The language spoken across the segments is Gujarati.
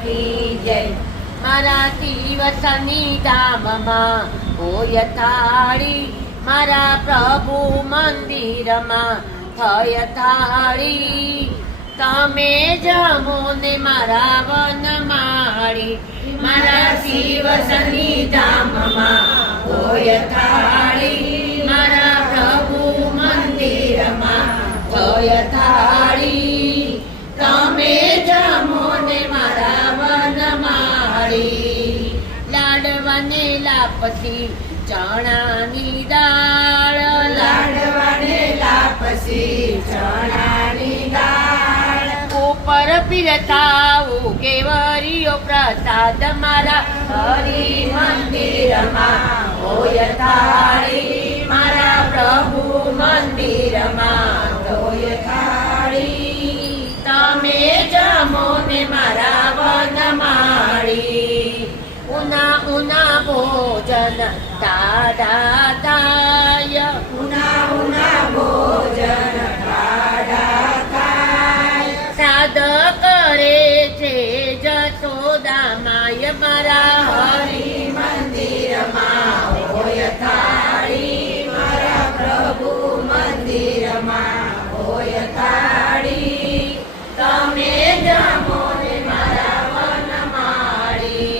की जय। मारा तिवसनी धामમાં હોય થાળી, મારા પ્રભુ મંદિરમાં થય થાળી। તમે જમો ને મારા વનમાળી, મારા શિવ સન્નિધાનમાં હોય થાળી, મારા પ્રભુ મંદિરમાં થય થાળી। તમે જમો ને મારા વનમાળી, લાડવાને લાપસી ચણાની દાળ, લાડવાને લાપસી ચણાની દાળ, ઉપર પીરતાવું કેવરીયો પ્રસાદ, મારા હરિ મંદિરમાં હોય થાળી, મારા પ્રભુ મંદિરમાં હોય થાળી। તમે જમો ને મારા વનમાળી, ઉના ઉના ભોજન ટાઢા થાય, ઉના ઉના ભોજન ટાઢા થાય। સાદ કરે છે જશોદા માય, મારા હરિ મંદિરમાં હોય થાળી, મારા પ્રભુ મંદિરમાં હોય થાળી। તમે જમો ને મારા વનમાળી,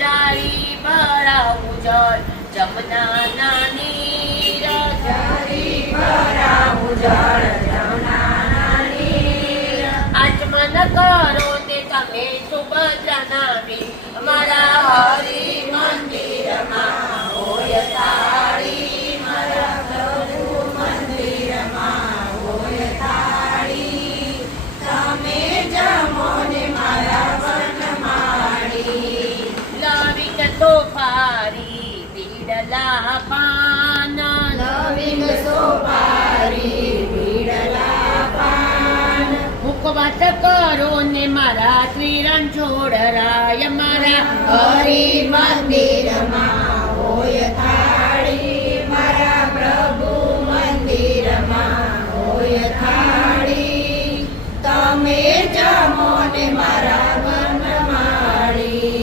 ચારી ભરાવું જળ જમનાના નીર, ચારી ભરાવું જળ જમનાના નીર। આચમન કરો ને તમે સુભદ્રાના વીર, મારા હરિ મંદિરમાં હોય થાળી, મારા પ્રભુ મંદિરમાં હોય થાળી। તમે જમો ને મારા વનમાળી, લવિંગ સોપારી પીડલા પાન, લવિંગ સોપારી પીળલા પાન। મુખવાસ કરો ને મારા શ્રીરણ છોડરાય, મારા હરિ મંદિરમાં હોય થાળી, મારા પ્રભુ મંદિરમાં હોય થાળી। તમે જમો ને મારા વનમાળી,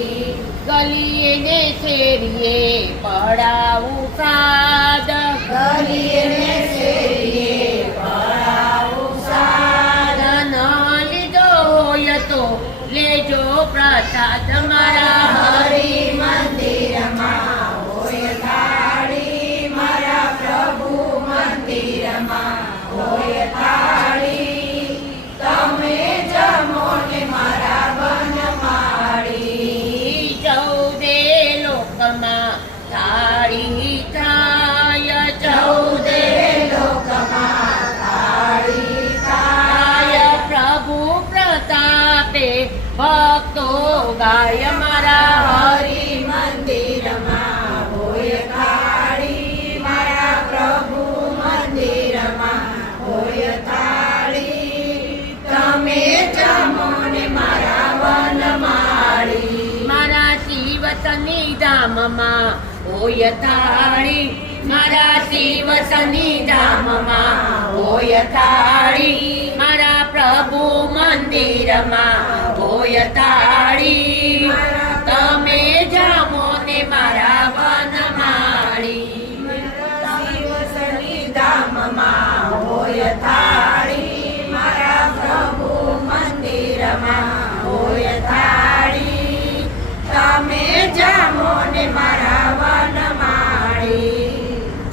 ગલીએ ને શેરીએ પડાવું સાદ, ગલીએ ને શેરીએ પડાવું સાદ। ન લીધો હોય તો લેજો પ્રસાદ, મારા હરિ મંદિરમાં હોય થાળી, મારા પ્રભુ મંદિરમાં હોય થાળી। તમે જમો ને મારા વનમાળી, ચૌદે લોકમાં થાળી થાય, ચૌદે લોકમાં થાળી થાય। પ્રભુ પ્રતાપે ભક્તો ગાય, મારા હરિ મંદિરમાં હોય થાળી, મારા પ્રભુ મંદિરમાં હોય થાળી। તમે જમો ને મારા વનમાળી, મારા શિવ સન્નિધામમાં હોય થાળી, મારા શિવ સન્નિધામમાં હોય થાળી, મારા પ્રભુ મંદિરમાં હોય થાળી। તમે જમો ને મારા વનમાળી, શિવ સન્નિધામમાં હોય થાળી, મારા પ્રભુ મંદિરમાં હોય થાળી। તમે જમો ને મારા વનમાળી,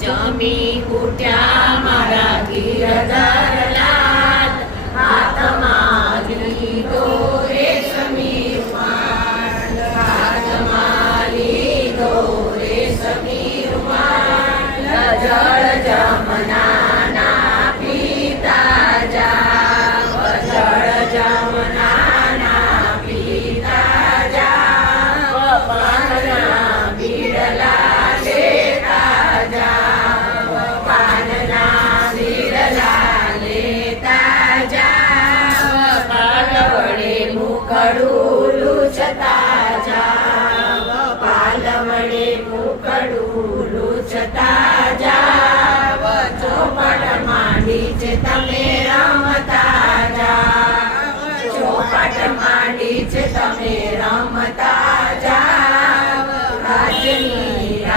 જમી ઉઠ્યા મારા ગિરધર લાલ, હાથમાં લીધો રેશમી રૂમાલ, હાથમાં લીધો રેશમી રૂમાલ। જળ જમનાના પીતા જાવ, જળ જમનાના પીતા જાવ, પાનના બીડલા લેતા જાવ, પાનના બીડલા લેતા જાવ, પાલ વડે મુખડું લૂછતા જાવ, પાલ વડે મુખડું લૂછતા જાવ। ચોપડ માંડી છે તમે રમતા જાવ, ચોપડ માંડી છે તમે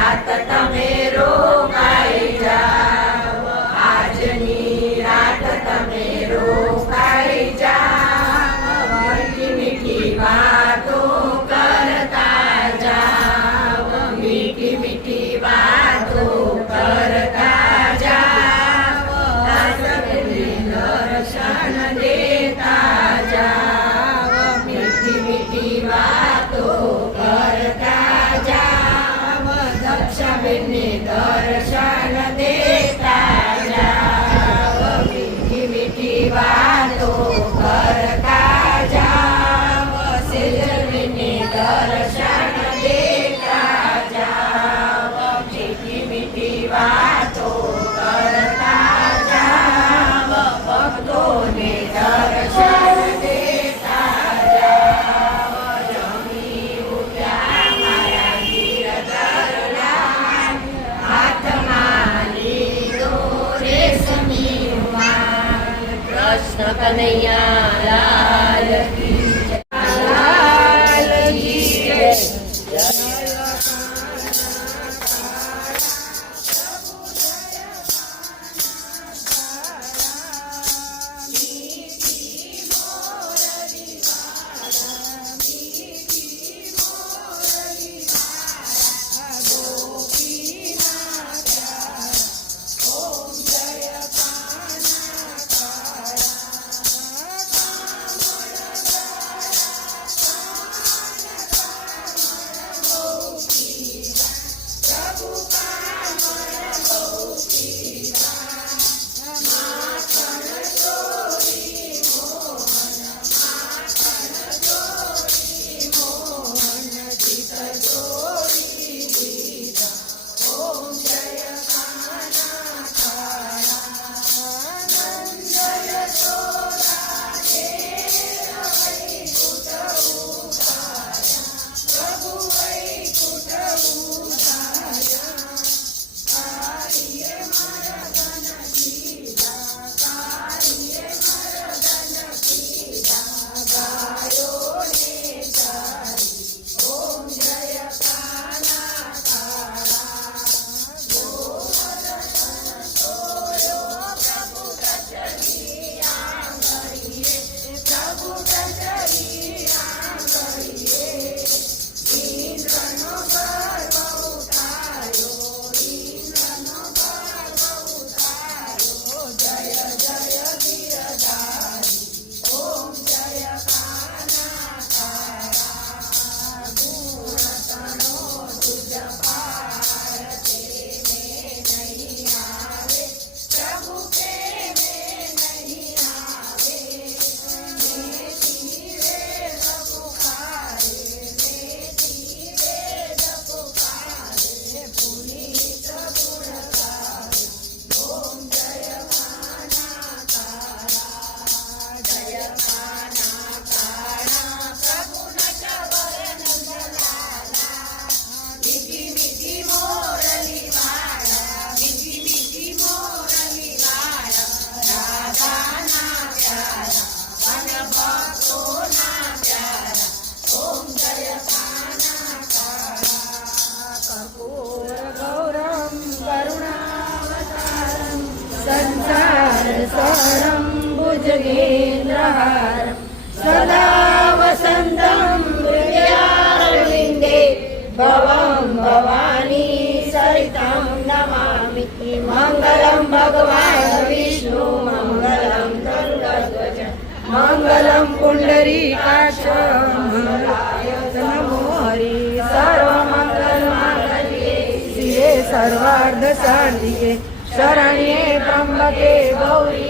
રાત તમે રોકાઈ જાવ, આજની રાત તમે રોકાઈ જાવ, મીઠી મીઠી વાતો કરતા જાવ, મીઠી મીઠી વાતો કરતા જાવ, દર્શન દેતા જાવ, મીઠી મીઠી વાતો કરતા જાવ, દક્ષાબેનને દર્શન દેતા જાવ, મીઠી મીઠી વાતો કરતા જાવ, સેજલબેનને દર્શન દેતા જાવ, મીઠી મીઠી વાતો કરતા જાવ, ભક્તોને દર્શન દેતા જાવ, જમી ઉઠ્યા મારા ગિરધરલાલ, હાથમાં લીધો રેશમી રૂમાલ, કૃષ્ણ કનૈયા લાલ કી જય, લાલ કી જય. संसारसारं भुजगेन्द्रहारं सदा वसन्तं हृदयारविन्दे भवं भवानी सरितं नमामि मङ्गलं भगवान् विष्णु मङ्गलं गरुडध्वज मङ्गलं पुण्डरीकाक्ष नमो हरि सर्वमङ्गलमाङ्गल्ये शिवे सर्वार्धसाधिके शरण्ये त्र्यम्बके गौरी